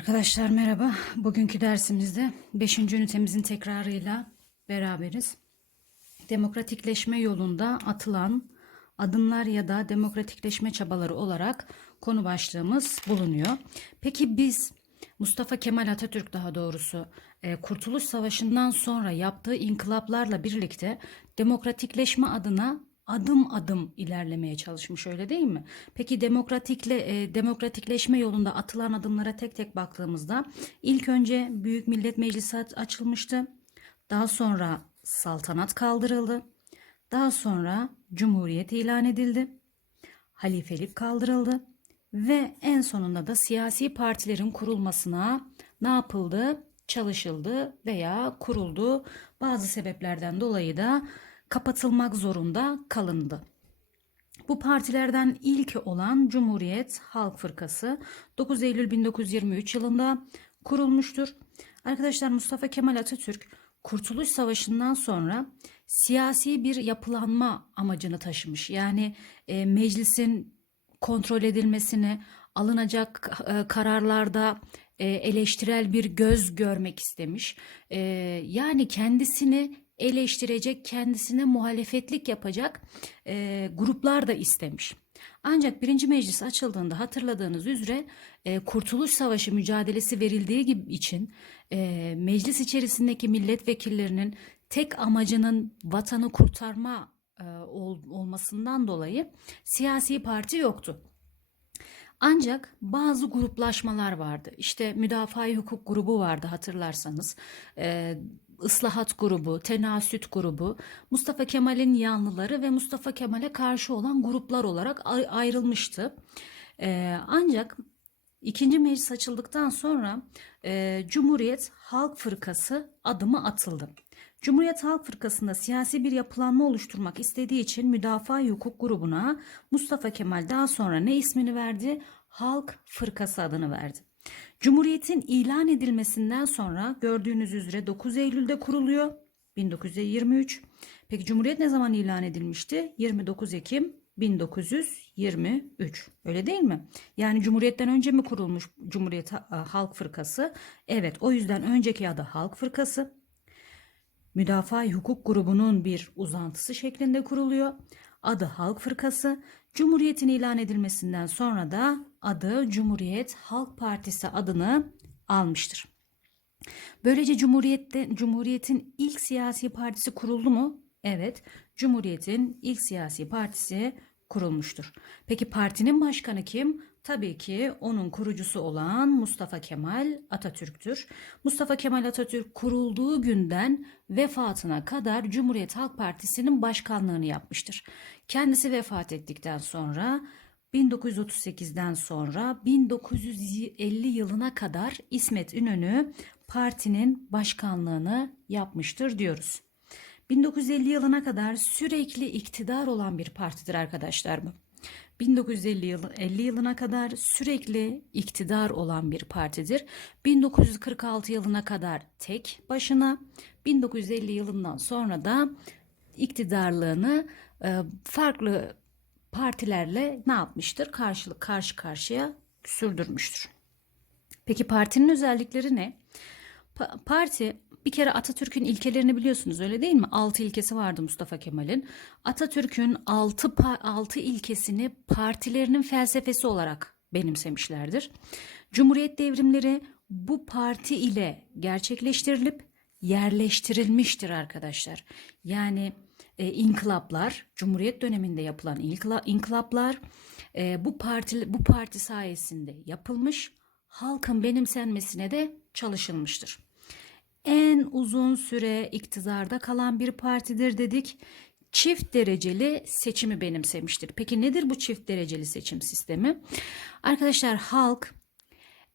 Arkadaşlar merhaba. Bugünkü dersimizde 5. ünitemizin tekrarıyla beraberiz. Demokratikleşme yolunda atılan adımlar ya da demokratikleşme çabaları olarak konu başlığımız bulunuyor. Peki biz Mustafa Kemal Atatürk daha doğrusu e, Kurtuluş Savaşı'ndan sonra yaptığı inkılaplarla birlikte demokratikleşme adına adım adım ilerlemeye çalışmış öyle değil mi? Peki demokratikle e, demokratikleşme yolunda atılan adımlara tek tek baktığımızda ilk önce Büyük Millet Meclisi aç- açılmıştı. Daha sonra saltanat kaldırıldı. Daha sonra Cumhuriyet ilan edildi. Halifelik kaldırıldı ve en sonunda da siyasi partilerin kurulmasına ne yapıldı? Çalışıldı veya kuruldu. Bazı sebeplerden dolayı da kapatılmak zorunda kalındı. Bu partilerden ilki olan Cumhuriyet Halk Fırkası 9 Eylül 1923 yılında kurulmuştur. Arkadaşlar Mustafa Kemal Atatürk Kurtuluş Savaşı'ndan sonra siyasi bir yapılanma amacını taşımış. Yani e, meclisin kontrol edilmesini, alınacak e, kararlarda e, eleştirel bir göz görmek istemiş. E, yani kendisini eleştirecek, kendisine muhalefetlik yapacak e, gruplar da istemiş. Ancak birinci meclis açıldığında hatırladığınız üzere e, Kurtuluş Savaşı mücadelesi verildiği gibi için e, meclis içerisindeki milletvekillerinin tek amacının vatanı kurtarma e, ol- olmasından dolayı siyasi parti yoktu. Ancak bazı gruplaşmalar vardı. İşte müdafaa hukuk grubu vardı hatırlarsanız. Ee, ıslahat grubu, tenasüt grubu, Mustafa Kemal'in yanlıları ve Mustafa Kemal'e karşı olan gruplar olarak ay- ayrılmıştı. Ee, ancak ikinci meclis açıldıktan sonra e, Cumhuriyet Halk Fırkası adımı atıldı. Cumhuriyet Halk Fırkası'nda siyasi bir yapılanma oluşturmak istediği için müdafaa hukuk grubuna Mustafa Kemal daha sonra ne ismini verdi? Halk Fırkası adını verdi. Cumhuriyetin ilan edilmesinden sonra gördüğünüz üzere 9 Eylül'de kuruluyor. 1923. Peki Cumhuriyet ne zaman ilan edilmişti? 29 Ekim 1923. Öyle değil mi? Yani Cumhuriyet'ten önce mi kurulmuş Cumhuriyet Ha- Halk Fırkası? Evet, o yüzden önceki adı Halk Fırkası. Müdafaa Hukuk Grubu'nun bir uzantısı şeklinde kuruluyor. Adı Halk Fırkası. Cumhuriyetin ilan edilmesinden sonra da adı Cumhuriyet Halk Partisi adını almıştır. Böylece Cumhuriyette Cumhuriyet'in ilk siyasi partisi kuruldu mu? Evet, Cumhuriyet'in ilk siyasi partisi kurulmuştur. Peki partinin başkanı kim? Tabii ki onun kurucusu olan Mustafa Kemal Atatürk'tür. Mustafa Kemal Atatürk kurulduğu günden vefatına kadar Cumhuriyet Halk Partisi'nin başkanlığını yapmıştır. Kendisi vefat ettikten sonra 1938'den sonra 1950 yılına kadar İsmet İnönü partinin başkanlığını yapmıştır diyoruz. 1950 yılına kadar sürekli iktidar olan bir partidir arkadaşlar bu. 1950 yıl, 50 yılına kadar sürekli iktidar olan bir partidir. 1946 yılına kadar tek başına, 1950 yılından sonra da iktidarlığını e, farklı partilerle ne yapmıştır? Karşılık karşı karşıya sürdürmüştür. Peki partinin özellikleri ne? Pa- Parti bir kere Atatürk'ün ilkelerini biliyorsunuz öyle değil mi? Altı ilkesi vardı Mustafa Kemal'in. Atatürk'ün altı, pa- altı ilkesini partilerinin felsefesi olarak benimsemişlerdir. Cumhuriyet devrimleri bu parti ile gerçekleştirilip yerleştirilmiştir arkadaşlar. Yani e, inkılaplar, Cumhuriyet döneminde yapılan inkıla- inkılaplar e, bu parti bu parti sayesinde yapılmış, halkın benimsenmesine de çalışılmıştır. En uzun süre iktidarda kalan bir partidir dedik. Çift dereceli seçimi benimsemiştir. Peki nedir bu çift dereceli seçim sistemi? Arkadaşlar halk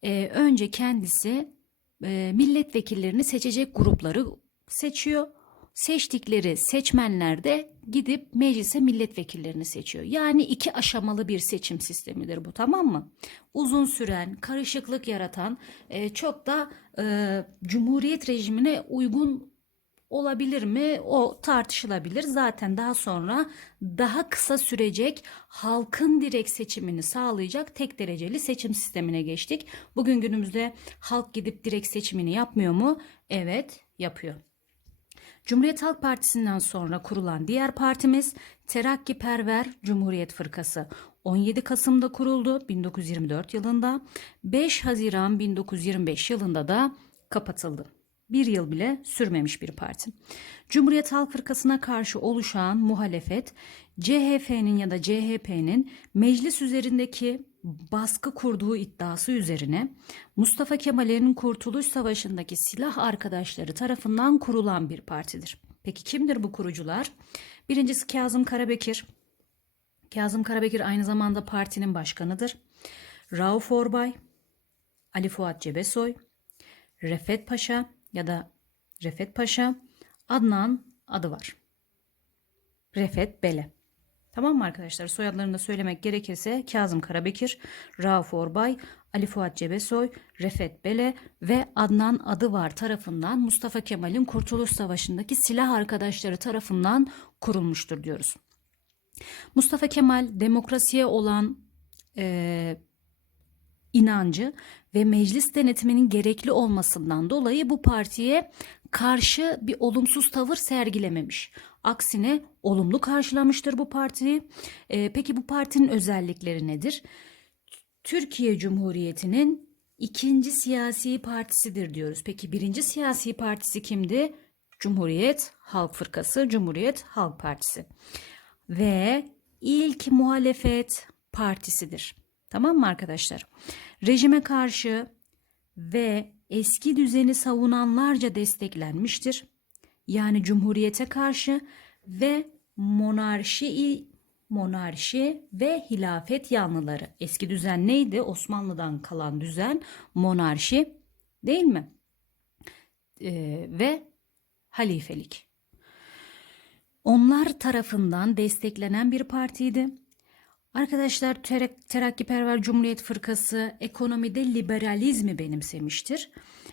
e, önce kendisi e, milletvekillerini seçecek grupları seçiyor. Seçtikleri seçmenler de gidip meclise milletvekillerini seçiyor. Yani iki aşamalı bir seçim sistemidir bu tamam mı? Uzun süren, karışıklık yaratan, çok da cumhuriyet rejimine uygun olabilir mi? O tartışılabilir. Zaten daha sonra daha kısa sürecek halkın direkt seçimini sağlayacak tek dereceli seçim sistemine geçtik. Bugün günümüzde halk gidip direkt seçimini yapmıyor mu? Evet, yapıyor. Cumhuriyet Halk Partisi'nden sonra kurulan diğer partimiz Terakkiperver Cumhuriyet Fırkası. 17 Kasım'da kuruldu 1924 yılında. 5 Haziran 1925 yılında da kapatıldı. Bir yıl bile sürmemiş bir parti. Cumhuriyet Halk Fırkası'na karşı oluşan muhalefet CHP'nin ya da CHP'nin meclis üzerindeki baskı kurduğu iddiası üzerine Mustafa Kemal'in Kurtuluş Savaşı'ndaki silah arkadaşları tarafından kurulan bir partidir. Peki kimdir bu kurucular? Birincisi Kazım Karabekir. Kazım Karabekir aynı zamanda partinin başkanıdır. Rauf Orbay, Ali Fuat Cebesoy, Refet Paşa ya da Refet Paşa, Adnan adı var. Refet Bele. Tamam mı arkadaşlar? Soyadlarını da söylemek gerekirse Kazım Karabekir, Rauf Orbay, Ali Fuat Cebesoy, Refet Bele ve Adnan Adıvar tarafından Mustafa Kemal'in Kurtuluş Savaşı'ndaki silah arkadaşları tarafından kurulmuştur diyoruz. Mustafa Kemal demokrasiye olan e, inancı ve meclis denetiminin gerekli olmasından dolayı bu partiye karşı bir olumsuz tavır sergilememiş. Aksine olumlu karşılamıştır bu partiyi. Ee, peki bu partinin özellikleri nedir? Türkiye Cumhuriyeti'nin ikinci siyasi partisidir diyoruz. Peki birinci siyasi partisi kimdi? Cumhuriyet Halk Fırkası, Cumhuriyet Halk Partisi. Ve ilk muhalefet partisidir. Tamam mı arkadaşlar? Rejime karşı ve eski düzeni savunanlarca desteklenmiştir. Yani cumhuriyete karşı ve monarşi monarşi ve hilafet yanlıları. Eski düzen neydi? Osmanlı'dan kalan düzen monarşi değil mi? Ee, ve halifelik. Onlar tarafından desteklenen bir partiydi. Arkadaşlar Terak Terakkiperver Cumhuriyet Fırkası ekonomide liberalizmi benimsemiştir.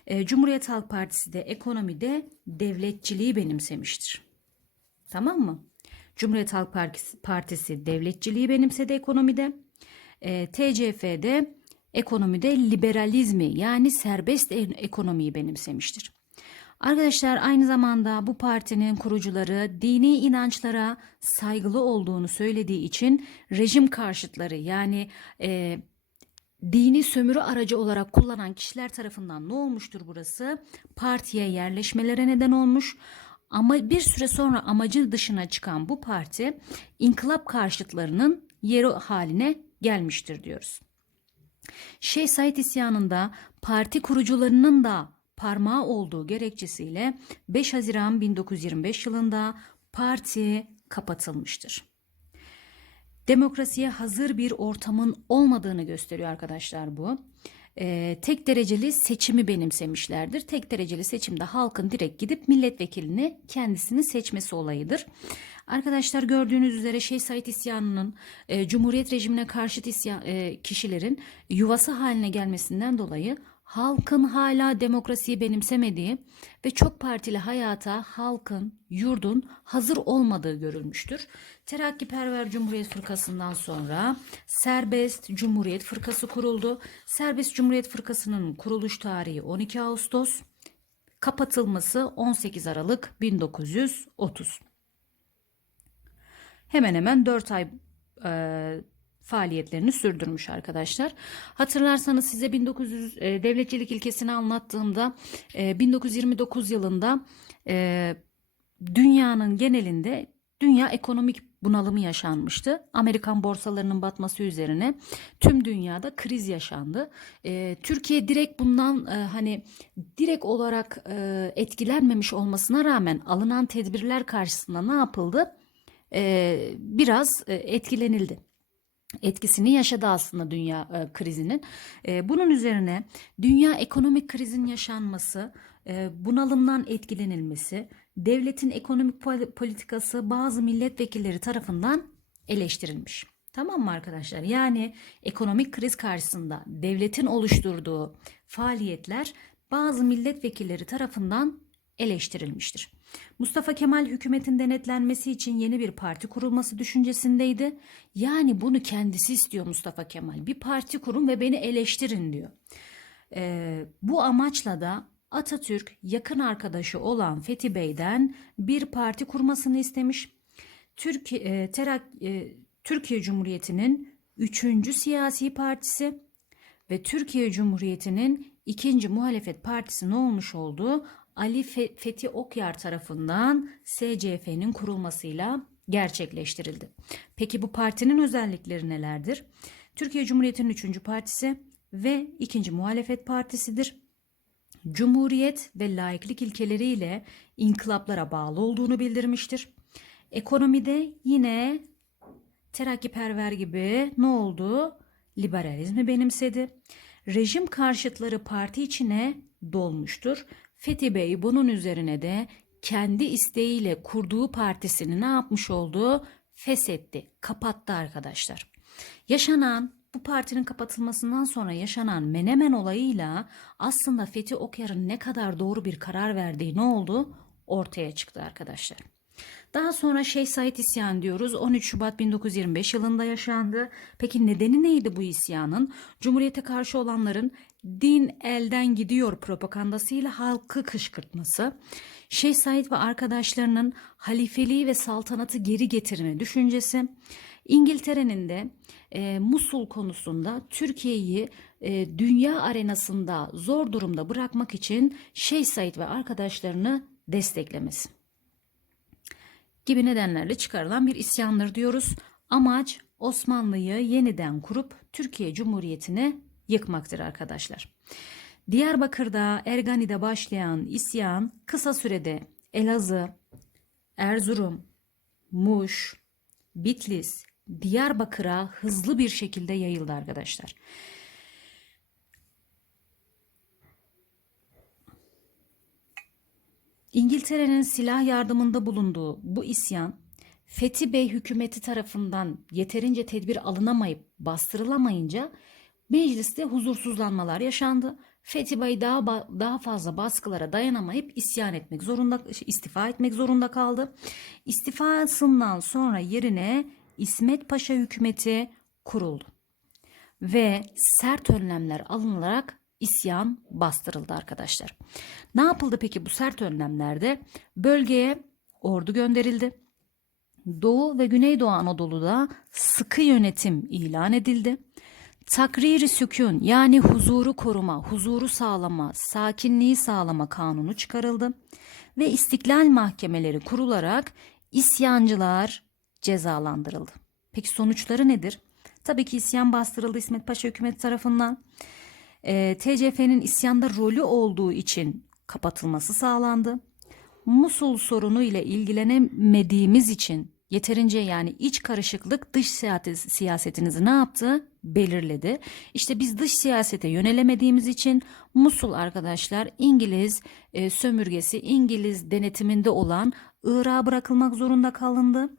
E, Cumhuriyet Halk Partisi de ekonomide devletçiliği benimsemiştir. Tamam mı? Cumhuriyet Halk Partisi devletçiliği benimsedi ekonomide. E, TCF'de ekonomide liberalizmi yani serbest ekonomiyi benimsemiştir. Arkadaşlar aynı zamanda bu partinin kurucuları dini inançlara saygılı olduğunu söylediği için rejim karşıtları yani e, dini sömürü aracı olarak kullanan kişiler tarafından ne olmuştur burası? Partiye yerleşmelere neden olmuş. Ama bir süre sonra amacı dışına çıkan bu parti inkılap karşıtlarının yeri haline gelmiştir diyoruz. Şeyh Said isyanında parti kurucularının da parmağı olduğu gerekçesiyle 5 Haziran 1925 yılında parti kapatılmıştır. Demokrasiye hazır bir ortamın olmadığını gösteriyor arkadaşlar bu. Ee, tek dereceli seçimi benimsemişlerdir. Tek dereceli seçimde halkın direkt gidip milletvekilini kendisini seçmesi olayıdır. Arkadaşlar gördüğünüz üzere Şeyh Said isyanının e, Cumhuriyet rejimine karşıt isyan, e, kişilerin yuvası haline gelmesinden dolayı halkın hala demokrasiyi benimsemediği ve çok partili hayata halkın, yurdun hazır olmadığı görülmüştür. Terakkiperver Cumhuriyet Fırkası'ndan sonra Serbest Cumhuriyet Fırkası kuruldu. Serbest Cumhuriyet Fırkası'nın kuruluş tarihi 12 Ağustos, kapatılması 18 Aralık 1930. Hemen hemen 4 ay e, faaliyetlerini sürdürmüş arkadaşlar. Hatırlarsanız size 1900 e, devletçilik ilkesini anlattığımda e, 1929 yılında e, dünyanın genelinde dünya ekonomik bunalımı yaşanmıştı. Amerikan borsalarının batması üzerine tüm dünyada kriz yaşandı. E, Türkiye direkt bundan e, hani direkt olarak e, etkilenmemiş olmasına rağmen alınan tedbirler karşısında ne yapıldı? E, biraz e, etkilenildi etkisini yaşadı aslında dünya e, krizinin. E, bunun üzerine dünya ekonomik krizin yaşanması, e, bunalımdan etkilenilmesi, devletin ekonomik politikası bazı milletvekilleri tarafından eleştirilmiş. Tamam mı arkadaşlar? Yani ekonomik kriz karşısında devletin oluşturduğu faaliyetler bazı milletvekilleri tarafından eleştirilmiştir. Mustafa Kemal hükümetin denetlenmesi için yeni bir parti kurulması düşüncesindeydi. Yani bunu kendisi istiyor Mustafa Kemal. Bir parti kurun ve beni eleştirin diyor. Ee, bu amaçla da Atatürk yakın arkadaşı olan Fethi Bey'den bir parti kurmasını istemiş. Türkiye, e, Terak, e, Türkiye Cumhuriyeti'nin üçüncü siyasi partisi ve Türkiye Cumhuriyeti'nin ikinci muhalefet partisi ne olmuş olduğu Ali Fe- Fethi Okyar tarafından SCF'nin kurulmasıyla gerçekleştirildi. Peki bu partinin özellikleri nelerdir? Türkiye Cumhuriyeti'nin üçüncü partisi ve ikinci muhalefet partisidir. Cumhuriyet ve laiklik ilkeleriyle inkılaplara bağlı olduğunu bildirmiştir. Ekonomide yine terakkiperver gibi ne oldu? Liberalizmi benimsedi. Rejim karşıtları parti içine dolmuştur. Fethi Bey bunun üzerine de kendi isteğiyle kurduğu partisini ne yapmış oldu? Feshetti, kapattı arkadaşlar. Yaşanan bu partinin kapatılmasından sonra yaşanan Menemen olayıyla aslında Fethi Okyar'ın ne kadar doğru bir karar verdiği ne oldu? Ortaya çıktı arkadaşlar. Daha sonra Şeyh Said isyan diyoruz. 13 Şubat 1925 yılında yaşandı. Peki nedeni neydi bu isyanın? Cumhuriyete karşı olanların din elden gidiyor propagandasıyla halkı kışkırtması. Şeyh Said ve arkadaşlarının halifeliği ve saltanatı geri getirme düşüncesi. İngiltere'nin de e, Musul konusunda Türkiye'yi e, dünya arenasında zor durumda bırakmak için Şeyh Said ve arkadaşlarını desteklemesi gibi nedenlerle çıkarılan bir isyandır diyoruz. Amaç Osmanlı'yı yeniden kurup Türkiye Cumhuriyeti'ni yıkmaktır arkadaşlar. Diyarbakır'da Ergani'de başlayan isyan kısa sürede Elazığ, Erzurum, Muş, Bitlis, Diyarbakır'a hızlı bir şekilde yayıldı arkadaşlar. İngiltere'nin silah yardımında bulunduğu bu isyan Fethi Bey hükümeti tarafından yeterince tedbir alınamayıp bastırılamayınca mecliste huzursuzlanmalar yaşandı. Fethi Bey daha daha fazla baskılara dayanamayıp isyan etmek zorunda istifa etmek zorunda kaldı. İstifasından sonra yerine İsmet Paşa hükümeti kuruldu ve sert önlemler alınarak isyan bastırıldı arkadaşlar. Ne yapıldı peki bu sert önlemlerde? Bölgeye ordu gönderildi. Doğu ve Güneydoğu Anadolu'da sıkı yönetim ilan edildi. Takriri sükun yani huzuru koruma, huzuru sağlama, sakinliği sağlama kanunu çıkarıldı ve istiklal mahkemeleri kurularak isyancılar cezalandırıldı. Peki sonuçları nedir? Tabii ki isyan bastırıldı İsmet Paşa hükümeti tarafından. E, TCF'nin isyanda rolü olduğu için kapatılması sağlandı. Musul sorunu ile ilgilenemediğimiz için yeterince yani iç karışıklık dış siyaseti, siyasetinizi ne yaptı? Belirledi. İşte biz dış siyasete yönelemediğimiz için Musul arkadaşlar İngiliz e, sömürgesi, İngiliz denetiminde olan Irak'a bırakılmak zorunda kalındı.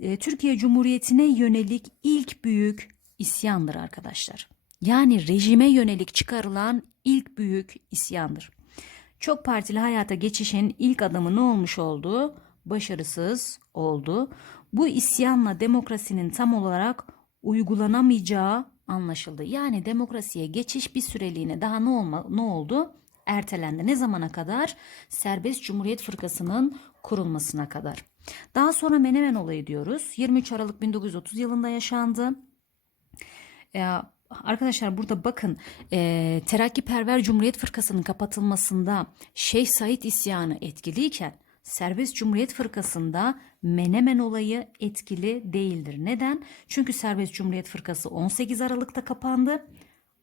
E, Türkiye Cumhuriyeti'ne yönelik ilk büyük isyandır arkadaşlar. Yani rejime yönelik çıkarılan ilk büyük isyandır. Çok partili hayata geçişin ilk adımı ne olmuş oldu? Başarısız oldu. Bu isyanla demokrasinin tam olarak uygulanamayacağı anlaşıldı. Yani demokrasiye geçiş bir süreliğine daha ne olma, ne oldu? Ertelendi. Ne zamana kadar? Serbest Cumhuriyet Fırkası'nın kurulmasına kadar. Daha sonra Menemen olayı diyoruz. 23 Aralık 1930 yılında yaşandı. Ee, Arkadaşlar burada bakın e, Terakkiperver Cumhuriyet Fırkası'nın kapatılmasında Şeyh Said isyanı etkiliyken Serbest Cumhuriyet Fırkası'nda Menemen olayı etkili değildir. Neden? Çünkü Serbest Cumhuriyet Fırkası 18 Aralık'ta kapandı.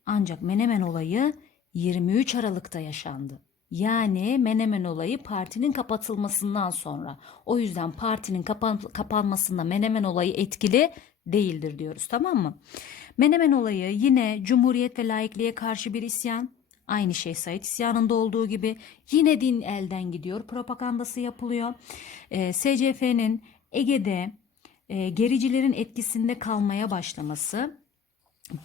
Ancak Menemen olayı 23 Aralık'ta yaşandı. Yani Menemen olayı partinin kapatılmasından sonra. O yüzden partinin kapan kapanmasında Menemen olayı etkili değildir diyoruz tamam mı? Menemen olayı yine Cumhuriyet ve laikliğe karşı bir isyan. Aynı şey Said isyanında olduğu gibi yine din elden gidiyor. Propagandası yapılıyor. E, SCF'nin Ege'de e, gericilerin etkisinde kalmaya başlaması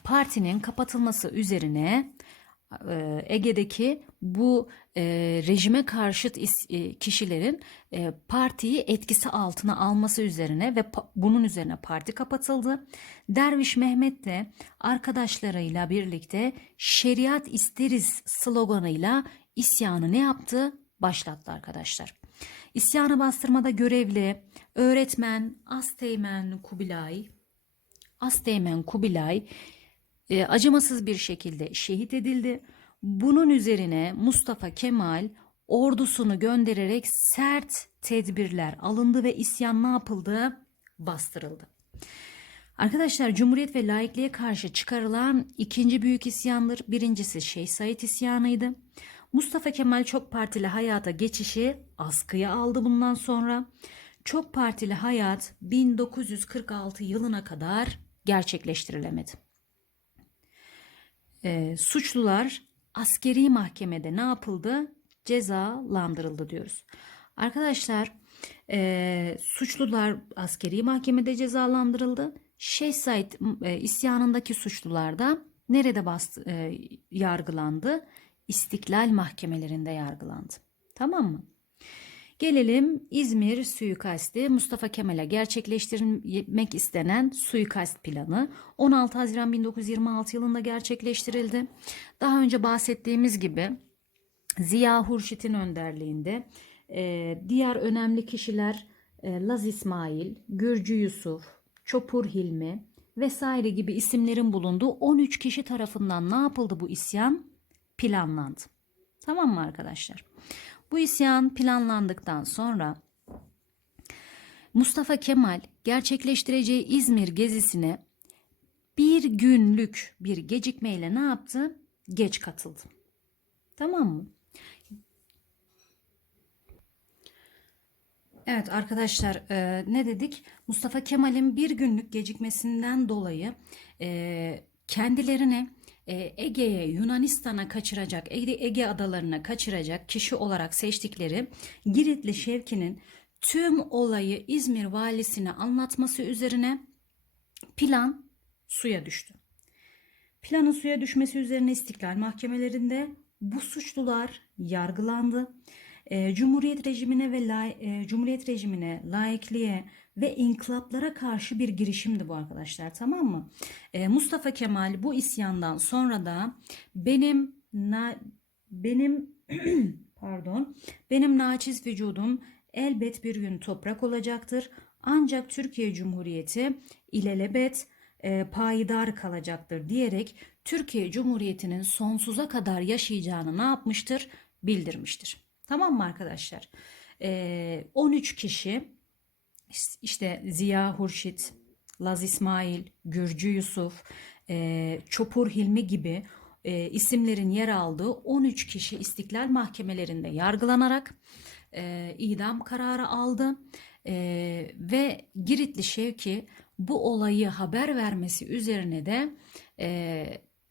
partinin kapatılması üzerine Ege'deki bu e, rejime karşıt is- e, kişilerin e, partiyi etkisi altına alması üzerine ve bunun üzerine parti kapatıldı. Derviş Mehmet de arkadaşlarıyla birlikte şeriat isteriz sloganıyla isyanı ne yaptı? Başlattı arkadaşlar. İsyanı bastırmada görevli öğretmen Asteğmen Kubilay Asteğmen Kubilay e, acımasız bir şekilde şehit edildi. Bunun üzerine Mustafa Kemal ordusunu göndererek sert tedbirler alındı ve isyan ne yapıldı? Bastırıldı. Arkadaşlar Cumhuriyet ve laikliğe karşı çıkarılan ikinci büyük isyandır. Birincisi Şeyh Said isyanıydı. Mustafa Kemal çok partili hayata geçişi askıya aldı bundan sonra. Çok partili hayat 1946 yılına kadar gerçekleştirilemedi. Ee, suçlular askeri mahkemede ne yapıldı? Cezalandırıldı diyoruz. Arkadaşlar e, suçlular askeri mahkemede cezalandırıldı. Şeyh Said e, isyanındaki suçlular da nerede bastı, e, yargılandı? İstiklal mahkemelerinde yargılandı. Tamam mı? Gelelim İzmir suikasti Mustafa Kemal'e gerçekleştirmek istenen suikast planı 16 Haziran 1926 yılında gerçekleştirildi. Daha önce bahsettiğimiz gibi Ziya Hurşit'in önderliğinde e, diğer önemli kişiler e, Laz İsmail, Gürcü Yusuf, Çopur Hilmi vesaire gibi isimlerin bulunduğu 13 kişi tarafından ne yapıldı bu isyan? Planlandı. Tamam mı arkadaşlar? Bu isyan planlandıktan sonra Mustafa Kemal gerçekleştireceği İzmir gezisine bir günlük bir gecikmeyle ne yaptı? Geç katıldı. Tamam mı? Evet arkadaşlar e, ne dedik? Mustafa Kemal'in bir günlük gecikmesinden dolayı e, kendilerini e, Ege'ye Yunanistan'a kaçıracak, Ege, Ege adalarına kaçıracak kişi olarak seçtikleri Giritli Şevki'nin tüm olayı İzmir valisine anlatması üzerine plan suya düştü. Planın suya düşmesi üzerine istiklal mahkemelerinde bu suçlular yargılandı. E, Cumhuriyet rejimine ve lay- e, Cumhuriyet rejimine, laikliğe ve inkılaplara karşı bir girişimdi bu arkadaşlar tamam mı? E, Mustafa Kemal bu isyandan sonra da benim na, benim pardon benim naçiz vücudum elbet bir gün toprak olacaktır. Ancak Türkiye Cumhuriyeti ilelebet e, payidar kalacaktır diyerek Türkiye Cumhuriyeti'nin sonsuza kadar yaşayacağını ne yapmıştır? Bildirmiştir. Tamam mı arkadaşlar? E, 13 kişi işte Ziya Hurşit, Laz İsmail, Gürcü Yusuf, e, Çopur Hilmi gibi e, isimlerin yer aldığı 13 kişi istiklal mahkemelerinde yargılanarak e, idam kararı aldı. E, ve Giritli Şevki bu olayı haber vermesi üzerine de e,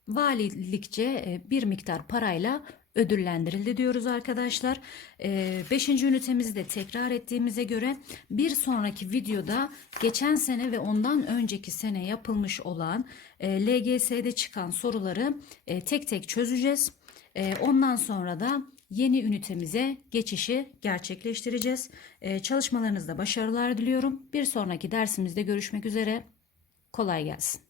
valilikçe e, bir miktar parayla ödüllendirildi diyoruz arkadaşlar. 5. ünitemizi de tekrar ettiğimize göre bir sonraki videoda geçen sene ve ondan önceki sene yapılmış olan e, LGS'de çıkan soruları e, tek tek çözeceğiz. E, ondan sonra da yeni ünitemize geçişi gerçekleştireceğiz. E, çalışmalarınızda başarılar diliyorum. Bir sonraki dersimizde görüşmek üzere. Kolay gelsin.